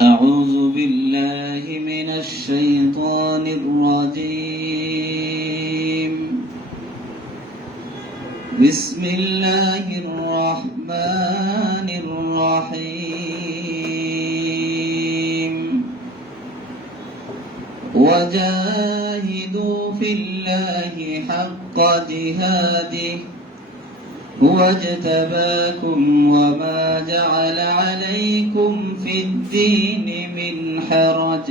أعوذ بالله من الشيطان الرجيم. بسم الله الرحمن الرحيم. وجاهدوا في الله حق جهاده هو اجتباكم وما جعل عليكم في الدين من حرج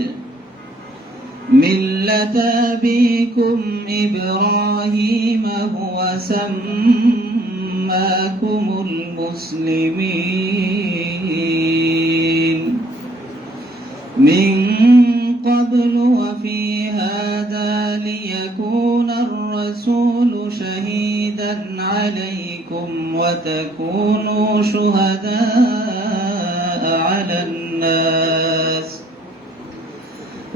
ملة أبيكم إبراهيم هو سماكم المسلمين من قبل وفي هذا ليكون الرسول شهيدا عليكم وتكونوا شهداء على الناس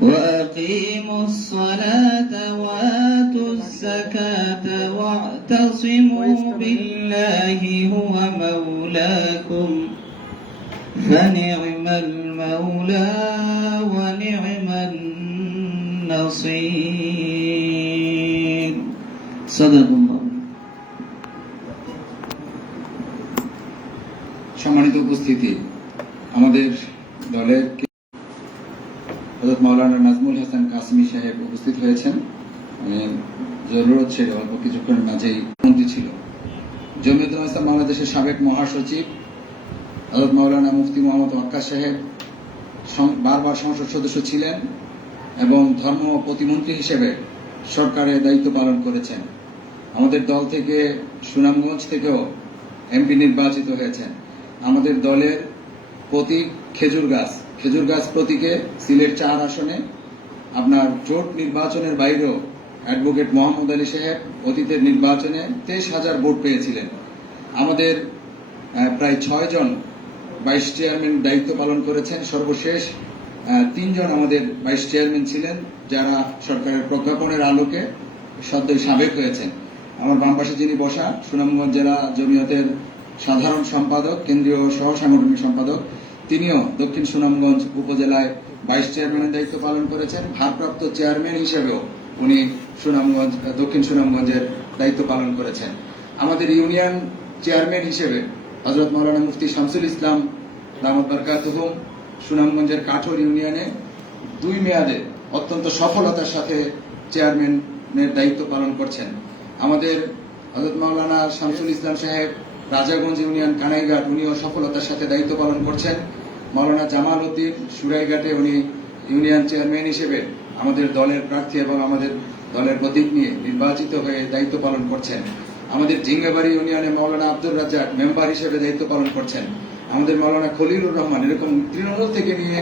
وأقيموا الصلاة وآتوا الزكاة واعتصموا بالله هو مولاكم فنعم المولى ونعم النصير. صدق الله. সম্মানিত উপস্থিতি, আমাদের দলের হযরত মাওলানা নাজমুল হাসান কাসেমী সাহেব উপস্থিত হয়েছেন। জরুরত ছিল অল্প কিছুক্ষণের মাঝেই মন্ত্রী ছিল। জমিয়তুল ইসলাম বাংলাদেশের সাবেক মহাসচিব হযরত মাওলানা মুফতি মোহাম্মদ ওয়াক্কাস সাহেব বারবার সংসদ সদস্য ছিলেন এবং ধর্ম প্রতিমন্ত্রী হিসেবে সরকারের দায়িত্ব পালন করেছেন। আমাদের দল থেকে সুনামগঞ্জ থেকেও এমপি নির্বাচিত হয়েছেন। আমাদের দলের প্রতীক খেজুর গাছ প্রতীকে সিলেট ৪ আসনে আপনার জোট নির্বাচনের বাইরেও অ্যাডভোকেট মোহাম্মদ আলী সাহেব অতীতের নির্বাচনে ২৩,০০০ ভোট পেয়েছিলেন। আমাদের প্রায় ৬ জন ভাইস চেয়ারম্যান দায়িত্ব পালন করেছেন। সর্বশেষ ৩ জন আমাদের ভাইস চেয়ারম্যান ছিলেন যারা সরকারের প্রজ্ঞাপনের আলোকে সদ্যই সাবেক হয়েছেন। আমার বাম পাশে যিনি বসা সুনামগঞ্জ জেলা জমিয়তের সাধারণ সম্পাদক, কেন্দ্রীয় সহ সাংগঠনিক সম্পাদক, তিনিও দক্ষিণ সুনামগঞ্জ উপজেলায় ভাইস চেয়ারম্যানের দায়িত্ব পালন করেছেন। ভারপ্রাপ্ত চেয়ারম্যান হিসেবেও উনি দক্ষিণ সুনামগঞ্জের দায়িত্ব পালন করেছেন। আমাদের ইউনিয়ন চেয়ারম্যান হিসেবে হযরত মাওলানা মুফতি শামসুল ইসলাম দামাত বারকাতুহুম সুনামগঞ্জের কাঠোর ইউনিয়নে 2 মেয়াদে অত্যন্ত সফলতার সাথে চেয়ারম্যানের দায়িত্ব পালন করছেন। আমাদের হযরত মাওলানা শামসুল ইসলাম সাহেব রাজাগঞ্জ ইউনিয়ন কানাইঘাট, উনিও সফলতার সাথে দায়িত্ব পালন করছেন। মাওলানা জামাল উদ্দিন সুরাইঘাটে উনি ইউনিয়ন চেয়ারম্যান হিসেবে আমাদের দলের প্রার্থী এবং আমাদের দলের প্রতীক নিয়ে নির্বাচিত হয়ে দায়িত্ব পালন করছেন। আমাদের জিঙ্গাবাড়ি ইউনিয়নে মাওলানা আব্দুর রাজ্জাক মেম্বার হিসেবে দায়িত্ব পালন করছেন। আমাদের মাওলানা খলিলুর রহমান, এরকম তৃণমূল থেকে নিয়ে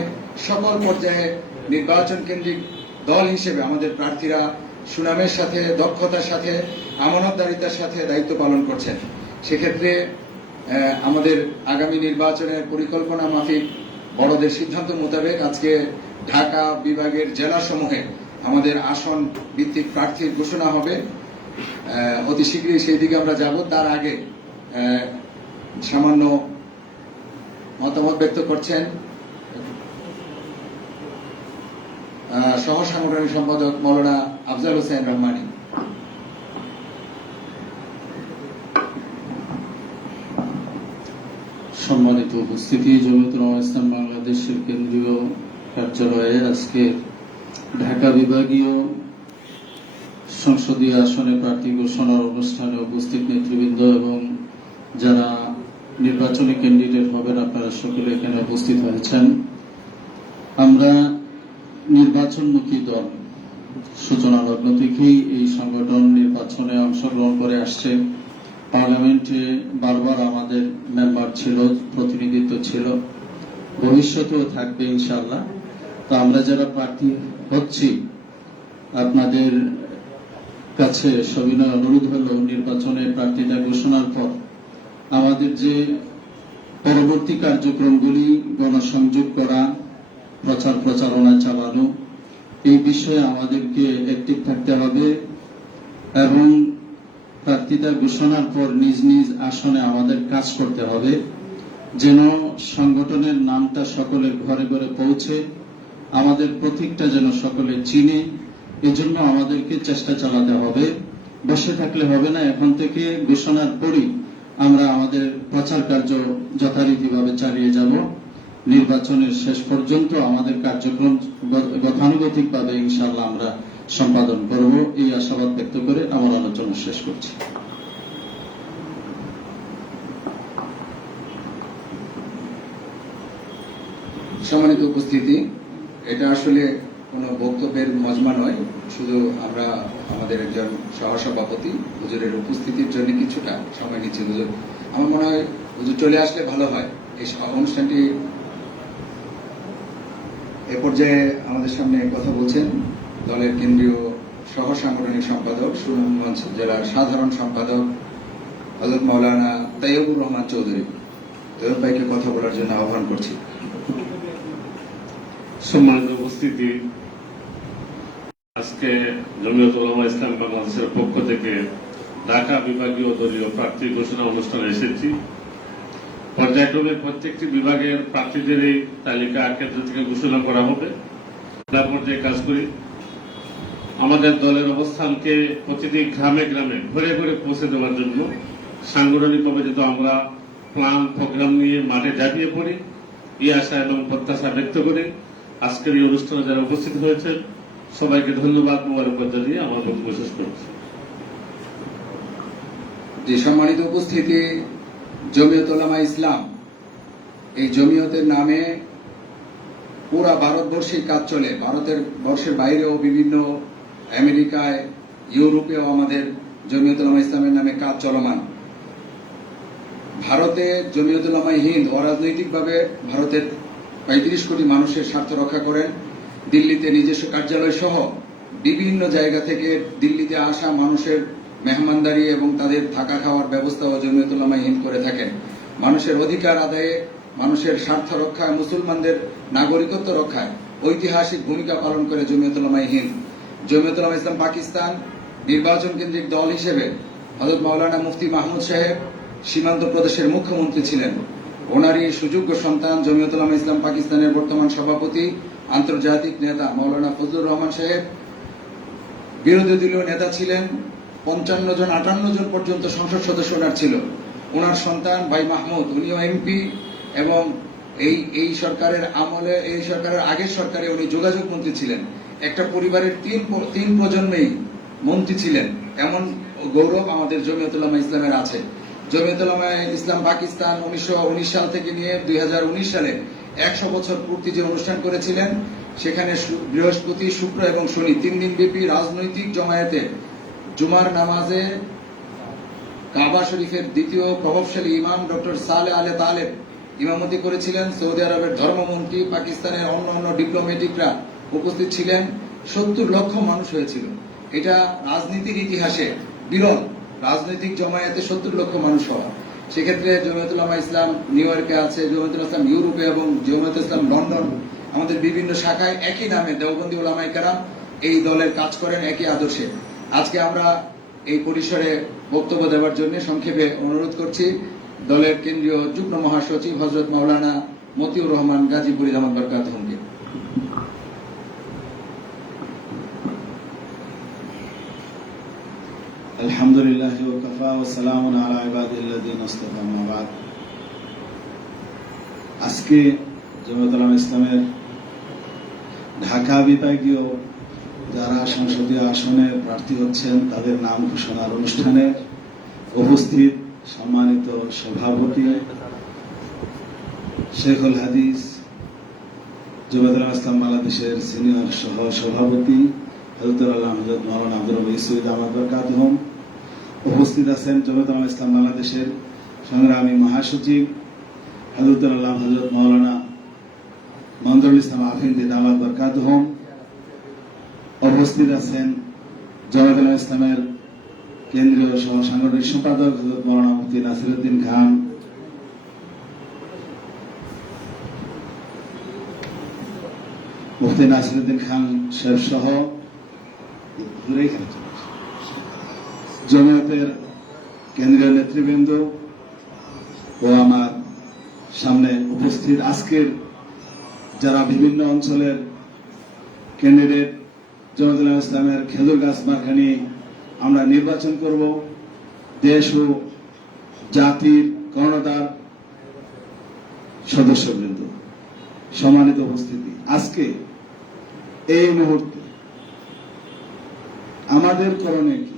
সকল পর্যায়ে নির্বাচন কেন্দ্রিক দল হিসেবে আমাদের প্রার্থীরা সুনামের সাথে, দক্ষতার সাথে, আমানতদারিতার সাথে দায়িত্ব পালন করছেন। সেক্ষেত্রে আমাদের আগামী নির্বাচনের পরিকল্পনা মাফিক বড়দের সিদ্ধান্ত মোতাবেক আজকে ঢাকা বিভাগের জেলাসমূহে আমাদের আসন ভিত্তিক প্রার্থীর ঘোষণা হবে। অতি শীঘ্রই সেই দিকে আমরা যাব। তার আগে সামান্য মতামত ব্যক্ত করছেন সহ সাংগঠনিক সম্পাদক মাওলানা আফজাল হোসেন রহমানী। সম্মানিত উপস্থিতি, জমিয়তুল ইসলাম বাংলাদেশের কেন্দ্রীয় কার্যালয়ে আজকে ঢাকা বিভাগীয় সংসদীয় আসনে প্রার্থী ঘোষণার অনুষ্ঠানে উপস্থিত নেতৃবৃন্দ এবং যারা নির্বাচনী ক্যান্ডিডেট হবেন, আপনারা সকলে এখানে উপস্থিত হয়েছেন। আমরা নির্বাচনমুখী দল, সূচনা লগ্ন থেকেই এই সংগঠন নির্বাচনে অংশগ্রহণ করে আসছে। পার্লামেন্টে বারবার আমাদের মেম্বার ছিল, প্রতিনিধিত্ব ছিল, ভবিষ্যতেও থাকবে ইনশাআল্লাহ। তো আমরা যারা প্রার্থী হচ্ছি, আপনাদের কাছে সবিনয় অনুরোধ হলো নির্বাচনে প্রার্থীতা ঘোষণার পর আমাদের যে পরবর্তী কার্যক্রমগুলি গণসংযোগ করা, প্রচার প্রচারণা চালানো, এই বিষয়ে আমাদেরকে অ্যাক্টিভ থাকতে হবে এবং প্রার্থিতা ঘোষণার পর নিজ নিজ আসনে আমাদের কাজ করতে হবে। যেন সংগঠনের নামটা সকলের ঘরে ঘরে পৌঁছে, আমাদের প্রতীকটা যেন সকলে চিনে। এজন্য আমাদেরকে চেষ্টা চালাতে হবে, বসে থাকলে হবে না। এখন থেকে ঘোষণার পরই আমরা আমাদের প্রচার কার্য যথারীতিভাবে চালিয়ে যাব। নির্বাচনের শেষ পর্যন্ত আমাদের কার্যক্রম গতানুগতিকভাবে ইনশাআল্লাহ আমরা সম্পাদন করব, এই আশাবাদ ব্যক্ত করে আমার আলোচনা শেষ করছি। সম্মানিত উপস্থিতি, এটা আসলে কোনো বক্তব্যের মজমা নয়, শুধু আমরা আমাদের একজন সহসভাপতি হুজুরের উপস্থিতির জন্য কিছুটা সময় নিচ্ছি। হুজুর, আমার মনে হয় হুজুর চলে আসলে ভালো হয়। এই অনুষ্ঠানটি এ পর্যায়ে আমাদের সামনে কথা বলছেন দলের কেন্দ্রীয় সহ সাংগঠনিক সম্পাদক, সুনামগঞ্জ জেলার সাধারণ সম্পাদক হযরত মাওলানা তাইয়্যিবুর রহমান চৌধুরী। তৈয়ব ভাইকে কথা বলার জন্য আহ্বান করছি। সম্মানিত উপস্থিতি, আজকে জমিয়ত উলামা ইসলাম বাংলাদেশের পক্ষ থেকে ঢাকা বিভাগীয় দলীয় প্রার্থী ঘোষণা অনুষ্ঠানে এসেছি। পর্যায়ক্রমে প্রত্যেকটি বিভাগের প্রার্থীদের এই তালিকা কেন্দ্র থেকে ঘোষণা করা হবে। জেলা পর্যায়ে কাজ করি। আমাদের দলের অবস্থানকে প্রতিটি গ্রামে গ্রামে ঘরে ঘরে পৌঁছে দেওয়ার জন্য সাংগঠনিকভাবে যেহেতু আমরা প্ল্যান প্রোগ্রাম নিয়ে মাঠে ঝাঁপিয়ে পড়ি, এই আশা এবং প্রত্যাশা ব্যক্ত করি। আজকের এই অনুষ্ঠানে যারা উপস্থিত হয়েছেন সবাইকে ধন্যবাদ, মোবারকবাদ জানিয়ে আমার বক্তব্য শেষ করছি। যে সম্মানিত উপস্থিতি, জমিয়ত উলামা ইসলাম, এই জমিয়তের নামে পুরা ভারতবর্ষেই কাজ চলে। বর্ষের বাইরেও বিভিন্ন আমেরিকায়, ইউরোপেও আমাদের জমিয়ত উলামা ইসলামের নামে কাজ চলমান। ভারতে জমিয়ত উলামা হিন্দ অরাজনৈতিকভাবে ভারতের ৩৫ কোটি মানুষের স্বার্থ রক্ষা করেন। দিল্লিতে নিজস্ব কার্যালয় সহ বিভিন্ন জায়গা থেকে দিল্লিতে আসা মানুষের মেহমানদারি এবং তাদের থাকা খাওয়ার ব্যবস্থাও জমিয়ত উলামা হিন্দ করে থাকেন। মানুষের অধিকার আদায়ে, মানুষের স্বার্থ রক্ষায়, মুসলমানদের নাগরিকত্ব রক্ষায় ঐতিহাসিক ভূমিকা পালন করে জমিয়ত উলামা হিন্দ। জমিয়ত উলামা ইসলাম পাকিস্তান নির্বাচন কেন্দ্রিক দল হিসেবে হযরত মাওলানা মুফতি মাহমুদ সাহেব সীমান্ত প্রদেশের মুখ্যমন্ত্রী ছিলেন। ওনারই সুযোগ্য সন্তান জমিয়ত উলামা ইসলাম পাকিস্তানের বর্তমান সভাপতি, আন্তর্জাতিক নেতা মাওলানা ফজলুর রহমান সাহেব বিরোধী দলীয় নেতা ছিলেন। ৫৫ জন ৫৮ জন পর্যন্ত সংসদ সদস্য ওনার ছিল। ওনার সন্তান ভাই মাহমুদ, উনিও এমপি এবং এই সরকারের আমলে, এই সরকারের আগের সরকারে উনি যোগাযোগ মন্ত্রী ছিলেন। একটা পরিবারের তিন প্রজন্মেই মন্ত্রী ছিলেন, এমন গৌরব আমাদের জমিয়ত উলামা ইসলামের আছে। জমিয়ত উলামা ইসলাম পাকিস্তান ১৯১৯ সাল থেকে নিয়ে ২০১৯ সালে ১০০ বছর পূর্তি যে অনুষ্ঠান করেছিলেন, সেখানে বৃহস্পতি, শুক্র এবং শনি ৩ দিন ব্যাপী রাজনৈতিক জমায়েতে জুমার নামাজে কাবা শরীফের দ্বিতীয় প্রভাবশালী ইমাম ডক্টর সালেহ আলে তালেব ইমামতি করেছিলেন। সৌদি আরবের ধর্মমন্ত্রী, পাকিস্তানের অন্য ডিপ্লোম্যাটিকরা উপস্থিত ছিলেন। ৭০ লক্ষ মানুষ হয়েছিল। এটা রাজনীতির ইতিহাসে বিরল, রাজনৈতিক জমায়েতে ৭০ লক্ষ মানুষ হওয়া। সেক্ষেত্রে জমিয়ত উলামা ইসলাম নিউ ইয়র্কে আছে, জমিয়ত ইসলাম ইউরোপে এবং জমিয়ত ইসলাম লন্ডন, আমাদের বিভিন্ন শাখায় একই নামে দেওবন্দি উলামায়ে কেরাম এই দলের কাজ করেন একই আদর্শে। আজকে আমরা এই পরিসরে বক্তব্য দেওয়ার জন্য সংক্ষেপে অনুরোধ করছি দলের কেন্দ্রীয় যুগ্ম মহাসচিব হযরত মাওলানা মতিউর রহমান গাজীপুরী দামাত বরকাতুহুকে। আলহামদুলিল্লাহ ওয়া কাফা ওয়া সালামুন আলা ইবাদিল্লাযিনা ইসতাফা, আম্মা বাদ। আজকে জমিয়ত উলামা ইসলামের ঢাকা বিভাগীয় যারা সংসদীয় আসনে প্রার্থী হচ্ছেন তাদের নাম ঘোষণার অনুষ্ঠানে উপস্থিত সম্মানিত সভাপতি, শেখুল হাদিস জমিয়ত উলামা ইসলাম বাংলাদেশের সিনিয়র সহ সভাপতি হযরত আল্লাহ হযরত মাওলানা আব্দুর রব্বী সৈয়দ দামাত বরকাতুহুম, উপস্থিত আছেন জমিয়ত উলামা ইসলাম বাংলাদেশের সংগ্রামী মহাসচিব হযরত আল্লাহ হযরত মাওলানা মনজুরুল ইসলাম আফিন্দি দামাত বরকাতুহুম, উপস্থিত আছেন জমিয়ত উলামা ইসলামের কেন্দ্রীয় সহ সাংগঠনিক সম্পাদক হযরত মাওলানা মুফতি নাসিরউদ্দিন খান, মুফতি নাসিরউদ্দিন খান সাহেব সহ জমিয়তের কেন্দ্রীয় নেতৃবৃন্দ ও আমার সামনে উপস্থিত আজকের যারা বিভিন্ন অঞ্চলের ক্যান্ডিডেট জামায়াতুল ইসলামের খেজুর গাছ মার্কা নিয়ে আমরা নির্বাচন করব। দেশ ও জাতির কর্ণধার সদস্যবৃন্দ, সম্মানিত উপস্থিতি, আজকে এই মুহূর্তে আমাদের করণীয় কি?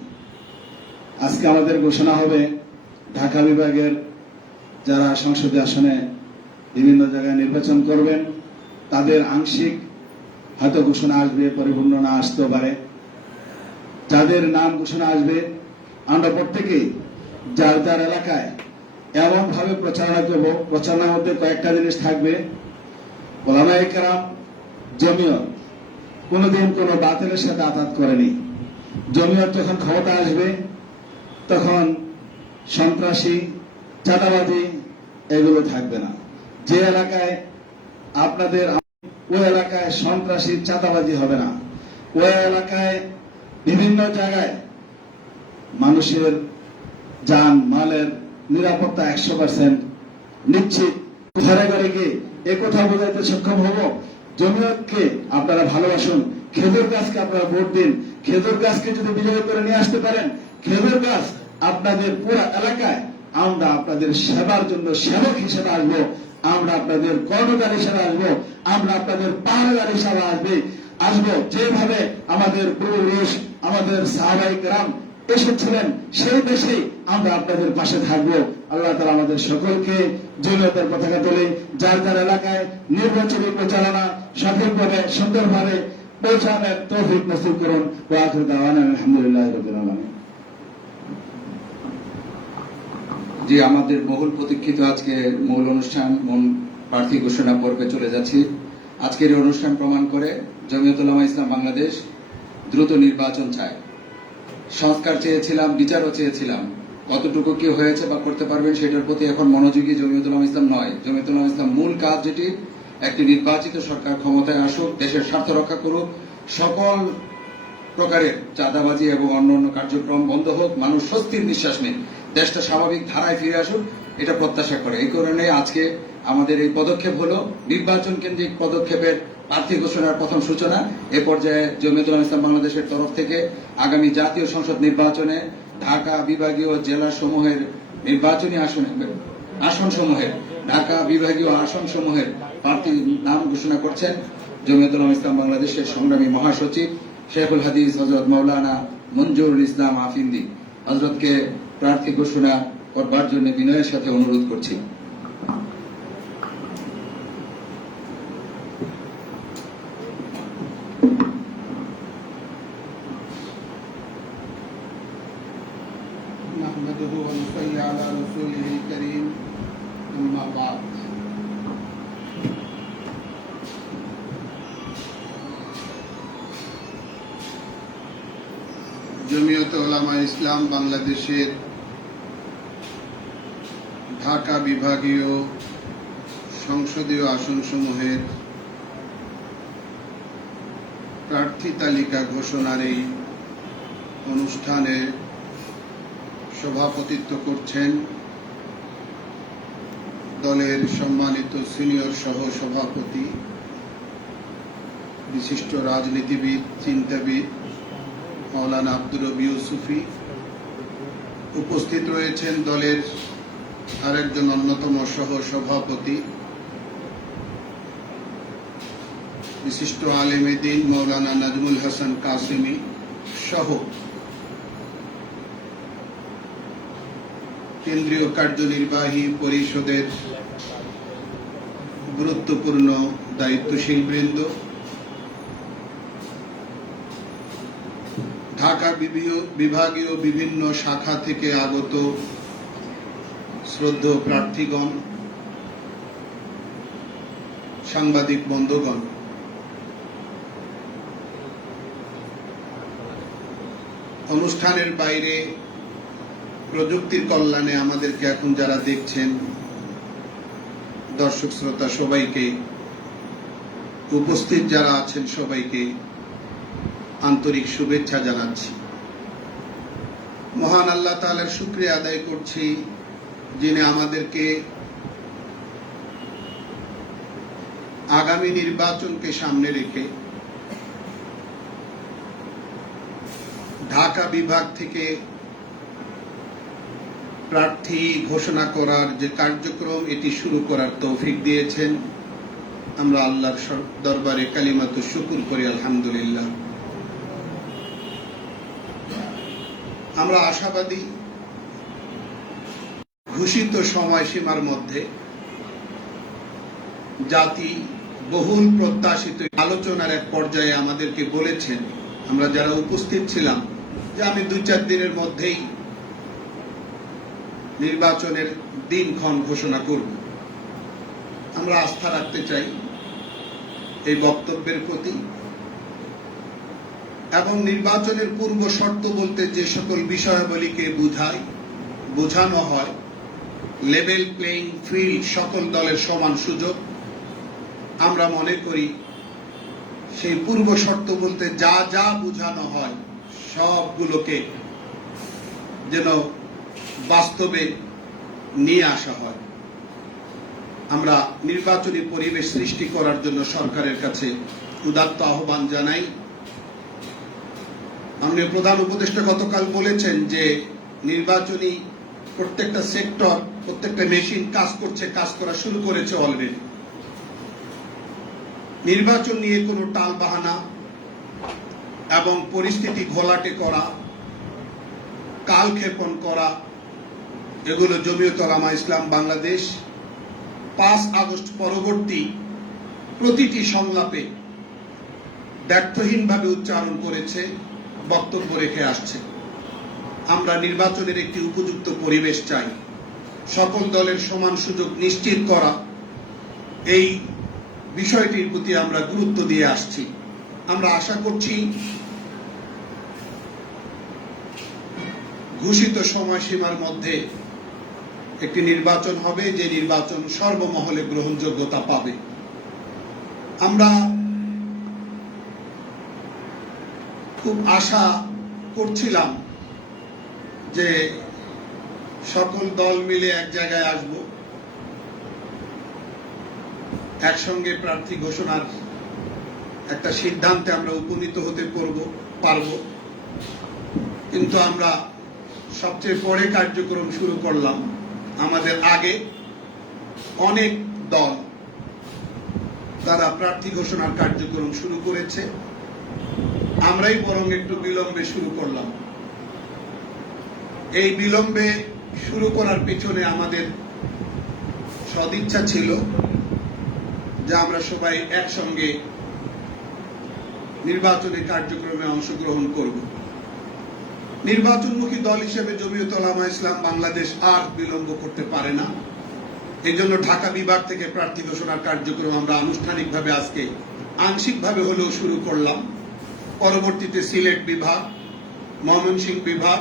আজকে আমাদের ঘোষণা হবে ঢাকা বিভাগের যারা সংসদীয় আসনে বিভিন্ন জায়গায় নির্বাচন করবেন তাদের আংশিক হয়তো ঘোষণা আসবে, পরিপূর্ণ না আসতেও পারে। যাদের নাম ঘোষণা আসবে আমরা প্রত্যেকেই যার যার এলাকায় এমন ভাবে প্রচারণা করব, প্রচারণার মধ্যে কয়েকটা জিনিস থাকবে। ওলামায়ে কেরাম, জমিয়ত কোনোদিন কোনো বাতিলের সাথে আঘাত করেনি। জমিয়ত যখন ক্ষমতা আসবে তখন সন্ত্রাসী, চাঁদাবাজি এগুলো থাকবে না। যে এলাকায় আপনাদের, ওই এলাকায় সন্ত্রাসী, চাঁদাবাজি হবে না। ওই এলাকায় বিভিন্ন জায়গায় মানুষের যান মালের নিরাপত্তা 100% নিশ্চিত। ঘরে ঘরে গিয়ে এ কথা বোঝাইতে সক্ষম হব, জমিয়তকে আপনারা ভালোবাসুন, খেজুর গাছকে আপনারা ভোট দিন। খেজুর গাছকে যদি বিজয় করে নিয়ে আসতে পারেন, খেজুর গাছ আপনাদের পুরো এলাকায় আমরা আপনাদের সেবার জন্য সেবক হিসেবে আসবো, আমরা আপনাদের কর্মচারী হিসেবে আসবো, আমরা আপনাদের পাহারাদার হিসেবে আসবো। যেভাবে আমাদের পূর্বপুরুষ, আমাদের সাহাবায়ে কেরাম এসেছিলেন, সেই দেশে আমরা আপনাদের পাশে থাকবো। আল্লাহ তাআলা আমাদের সকলকে জমিয়তের পতাকা তুলে যার যার এলাকায় নির্বাচনী প্রচারণা সঠিকভাবে, সুন্দরভাবে পৌঁছানোর তৌফিক নসিব করুন। ওয়া আখিরু দাওয়ানা আলহামদুলিল্লাহি রাব্বিল আলামিন। জি, আমাদের বহুল প্রতীক্ষিত আজকে মূল অনুষ্ঠান, মূল প্রার্থী ঘোষণা পর্বে চলে যাচ্ছি। আজকের এই অনুষ্ঠান প্রমাণ করে জমিয়ত উলামা ইসলাম বাংলাদেশ দ্রুত নির্বাচন চায়। সংস্কার চেয়েছিলাম, বিচারও চেয়েছিলাম, কতটুকু কি হয়েছে বা করতে পারবেন সেটার প্রতি এখন মনোযোগী জমিয়ত উলামা ইসলাম নয়। জমিয়ত উলামা ইসলাম মূল কাজ যেটি, একটি নির্বাচিত সরকার ক্ষমতায় আসুক, দেশের স্বার্থ রক্ষা করুক, সকল প্রকারের চাঁদাবাজি এবং অন্যান্য কার্যক্রম বন্ধ হোক, মানুষ স্বস্তির নিঃশ্বাস নিক, দেশটা স্বাভাবিক ধারায় ফিরে আসুক, এটা প্রত্যাশা করে। এই কারণে আজকে আমাদের এই পদক্ষেপ হলো নির্বাচন কেন্দ্রিক পদক্ষেপের প্রার্থী ঘোষণার প্রথম সূচনা। এ পর্যায়ে জমিয়ত উলামা ইসলাম বাংলাদেশের তরফ থেকে আগামী জাতীয় সংসদ নির্বাচনে ঢাকা বিভাগীয় জেলা সমূহের নির্বাচনী আসনসমূহের ঢাকা বিভাগীয় আসনসমূহের প্রার্থীর নাম ঘোষণা করছেন জমিয়ত উলামা ইসলাম বাংলাদেশের সংগ্রামী মহাসচিব শেখুল হাদিস হযরত মাওলানা মঞ্জুরুল ইসলাম আফিন্দি। হযরতকে প্রার্থী ঘোষণা করবার জন্য বিনয়ের সাথে অনুরোধ করছি। نحمده ونصلي على رسوله الكريم أما بعد জমিয়তে উলামা ইসলাম বাংলাদেশের ঢাকা বিভাগীয় সংসদীয় আসনসমূহের প্রার্থী তালিকা ঘোষণার এই অনুষ্ঠানে সভাপতিত্ব করছেন দলের সম্মানিত সিনিয়র সহ সভাপতি, বিশিষ্ট রাজনীতিবিদ, চিন্তাবিদ মাওলানা আব্দুর রবি ইউসুফী। উপস্থিত রয়েছেন দলের আরেকজন অন্যতম সহ সভাপতি, বিশিষ্ট আলেমে দ্বীন মাওলানা নাজমুল হাসান কাসেমী সহ কেন্দ্রীয় কার্যনির্বাহী পরিষদের গুরুত্বপূর্ণ দায়িত্বশীল বৃন্দ, ঢাকা বিভাগীয় বিভিন্ন শাখা থেকে আগত শ্রদ্ধেয় প্রার্থীগণ, সাংবাদিক বন্ধুগণ, অনুষ্ঠানের বাইরে প্রযুক্তির কল্যাণে আমাদেরকে এখন যারা দেখছেন, দর্শক শ্রোতা সবাইকে, উপস্থিত যারা আছেন সবাইকে আন্তরিক শুভেচ্ছা জানাচ্ছি। মহান আল্লাহ তাআলার শুকরিয়া আদায় করছি, যিনি আমাদেরকে আগামী নির্বাচনকে সামনে রেখে ঢাকা বিভাগ থেকে প্রার্থী ঘোষণা করার যে কার্যক্রম এটি শুরু করার তৌফিক দিয়েছেন, আমরা আল্লাহর দরবারে কালিমাতু শুকুর করি, আলহামদুলিল্লাহ। আমরা আশাবাদী ঘোষিত সময়সীমার মধ্যে জাতি বহুল প্রত্যাশিত আলোচনার এক পর্যায়ে আমাদেরকে বলেছেন, আমরা যারা উপস্থিত ছিলাম, যে আমি 2-4 দিনের মধ্যেই নির্বাচনের দিনক্ষণ ঘোষণা করব। আমরা আস্থা রাখতে চাই এই বক্তব্যের প্রতি, এবং নির্বাচনের পূর্ব শর্ত বলতে যে সকল বিষয়াবলীকে বোঝানো হয়, লেভেল প্লেইং ফিল্ড, সকল দলের সমান সুযোগ, আমরা মনে করি সেই পূর্ব শর্ত বলতে যা যা বোঝানো হয় সবগুলোকে যেন বাস্তবে নিয়ে আসা হয়। আমরা নির্বাচনী পরিবেশ সৃষ্টি করার জন্য সরকারের কাছে উদাত্ত আহ্বান জানাই। আমাদের প্রধান উপদেষ্টা গতকাল বলেছেন যে নির্বাচনী প্রত্যেকটা সেক্টর, প্রত্যেকটা মেশিন কাজ করছে, কাজ করা শুরু করেছে অলরেডি। নির্বাচন নিয়ে কোনো টালবাহানা এবং পরিস্থিতি ঘোলাটে করা, কালক্ষেপণ করা, এগুলো জমিয়ত উলামা ইসলাম বাংলাদেশ 5 আগস্ট পরবর্তী প্রতিটি সংলাপে ব্যর্থহীনভাবে উচ্চারণ করেছে, বক্তব্য রেখে আসছে। আমরা নির্বাচনের একটি উপযুক্ত পরিবেশ চাই, সকল দলের সমান সুযোগ নিশ্চিত করা, এই বিষয়টির প্রতি আমরা গুরুত্ব দিয়ে আসছি। আমরা আশা করছি ঘোষিত সময়সীমার মধ্যে একটি নির্বাচন হবে, যে নির্বাচন সর্বমহলে গ্রহণযোগ্যতা পাবে। আমরা খুব আশা করছিলাম যে সকল দল মিলে এক জায়গায় আসব, একসঙ্গে প্রার্থী ঘোষণার একটা সিদ্ধান্তে আমরা উপনীত হতে পারব। কিন্তু আমরা সবচেয়ে পরে কার্যক্রম শুরু করলাম। আমাদের আগে অনেক দল তারা প্রার্থী ঘোষণার কার্যক্রম শুরু করেছে, আমরাই বরং একটু বিলম্বে শুরু করলাম। এই বিলম্বে শুরু করার পেছনে আমাদের সদিচ্ছা ছিল যে আমরা সবাই একসঙ্গে নির্বাচনী কার্যক্রমে অংশগ্রহণ করব। নির্বাচনমুখী দল হিসেবে জমিয়ত উলামা ইসলাম বাংলাদেশ আর বিলম্ব করতে পারে না। এই জন্য ঢাকা বিভাগ থেকে প্রার্থী ঘোষণার কার্যক্রম আমরা আনুষ্ঠানিকভাবে আজকে আংশিকভাবে হলেও শুরু করলাম। পরবর্তীতে সিলেট বিভাগ, ময়মনসিংহ বিভাগ,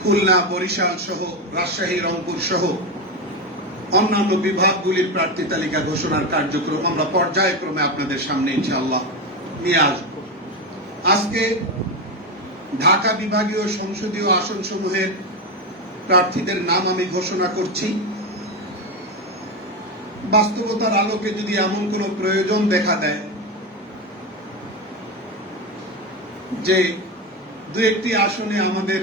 খুলনা, বরিশাল সহ রাজশাহী, রংপুর সহ অন্যান্য বিভাগগুলির প্রার্থী তালিকা ঘোষণার কার্যক্রম আমরা পর্যায়ক্রমে আপনাদের সামনে ইনশাআল্লাহ নিয়ে আসব। আজকে ঢাকা বিভাগীয় সংসদীয় আসনসমূহের প্রার্থীদের নাম আমি ঘোষণা করছি। বাস্তবতার আলোকে যদি এমন কোনো প্রয়োজন দেখা দেয় যে 2-1টি আসনে আমাদের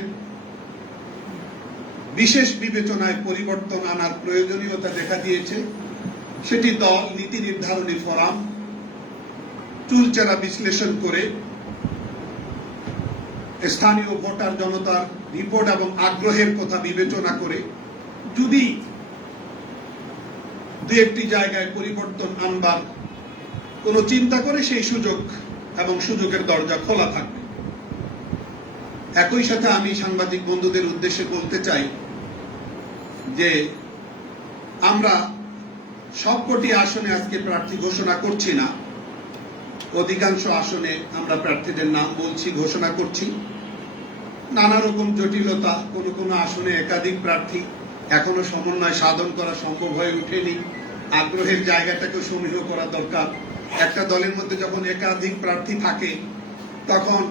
বিশেষ বিবেচনায় পরিবর্তন আনার প্রয়োজনীয়তা দেখা দিয়েছে, সেটি দল নীতি নির্ধারণী ফোরাম চুলচেরা বিশ্লেষণ করে স্থানীয় ভোটার জনতার রিপোর্ট এবং আগ্রহের কথা বিবেচনা করে যদি 2-1টি জায়গায় পরিবর্তন আনবার কোনো চিন্তা করে সেই সুযোগ এবং সুযোগের দরজা খোলা থাকবে। একই সাথে আমি সাংবাদিক বন্ধুদের উদ্দেশ্যে বলতে চাই যে আমরা সবকটি আসনে আজকে প্রার্থী ঘোষণা করছি না, অধিকাংশ আসনে আমরা প্রার্থীদের নাম বলছি, ঘোষণা করছি। নানা রকম জটিলতা, কোনো কোনো আসনে একাধিক প্রার্থী, এখনো সমন্বয় সাধন করা সম্ভব হয়ে ওঠেনি। আগ্রহের জায়গাটাকে সমীহ করা দরকার। একটা দলের মধ্যে যখন একাধিক প্রার্থী থাকে তখন